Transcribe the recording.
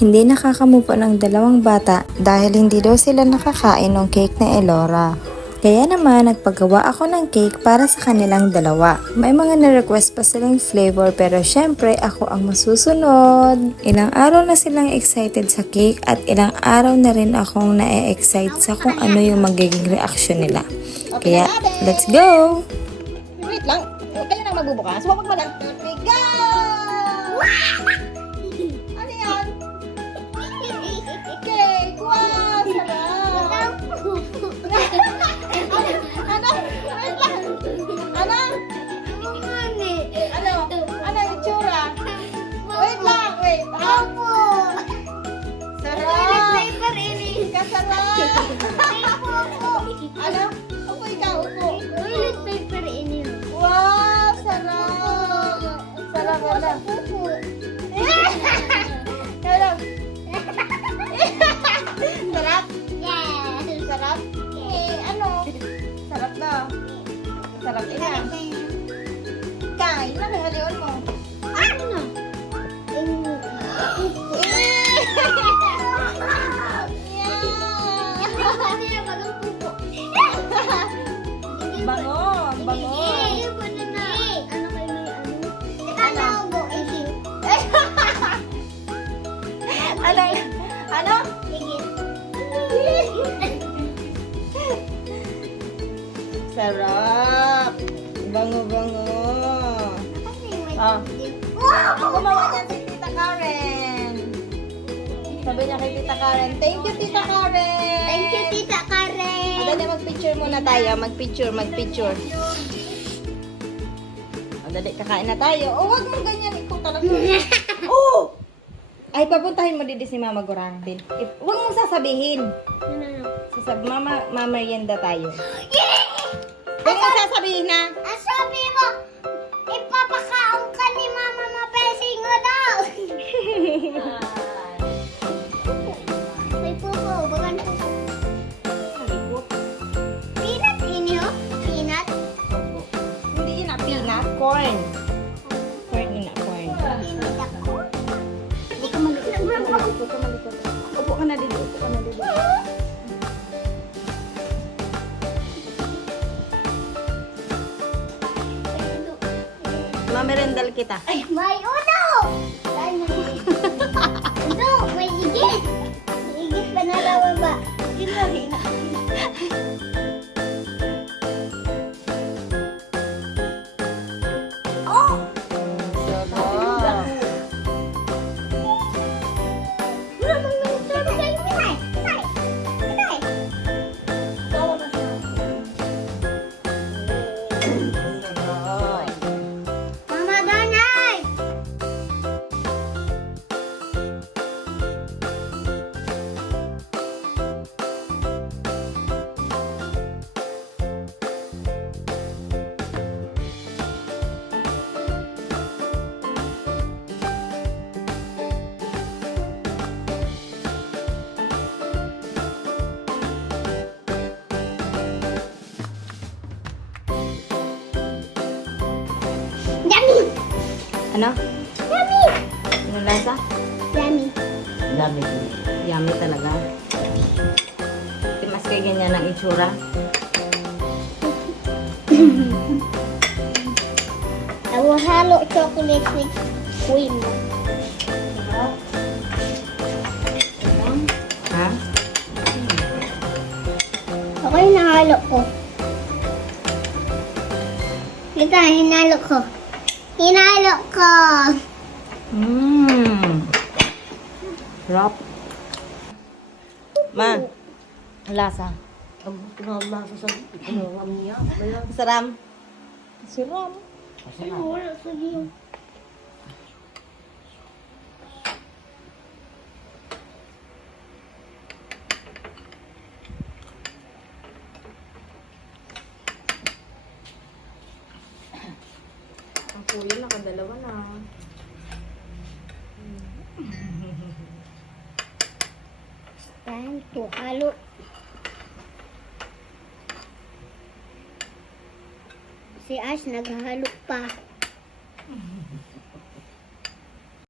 hindi nakakamupo ng dalawang bata dahil hindi daw sila nakakain ng cake na Elora. Kaya naman, nagpagawa ako ng cake para sa kanilang dalawa. May mga na-request pa silang flavor pero syempre ako ang masusunod. Ilang araw na silang excited sa cake at ilang araw na rin akong na-excite sa kung ano yung magiging reaksyon nila. Kaya, let's go! Wait lang. Huwag ka lang magbubukas. Huwag mo lang. Go! Kasarap! Ano? Upo ikaw, upo. Wow! Sarap! Sarap, sarap. Sarap. Sarap? Sarap? Eh, ano? Sarap na. Sarap ina. Ano? Ano? Sarap. Bango, bango. Ah. Gumawa niya si Tita Karen. Sabi niya kay Tita Karen, thank you Tita Karen. Thank you, Tita Karen. Dali, mag-picture muna tayo. Mag-picture, mag-picture. O, dali, kakain na tayo. Oh, wag mo ganyan. Ikaw talaga. Ay, papuntahin mo dito si Mama Gorangbil. If, wag mong sasabihin. Sasab mama, mamerienda tayo. Huwag mong sasabihin na. Ang sabi mo, Upo ka malikot. Upo ka na dito. Upo ka na dito. Mamerendal kita. Uno! Ay, may Uno, may igit. Igit pa na ba? Oh! Ano? Yummy! Ano lasa? Yummy. Yummy talaga. Mas kay ganyan ang itsura. I will halo chocolate with cream. Ha? Ako yung nahalo ko. Kita, hinalo ko. Hinalo ko. Mmm. Sarap. Ma. Lasa. Saram. Siram. Wala sa iyo. Kuya nakadalawa na. Time to halo. Si Ash naghahalo pa.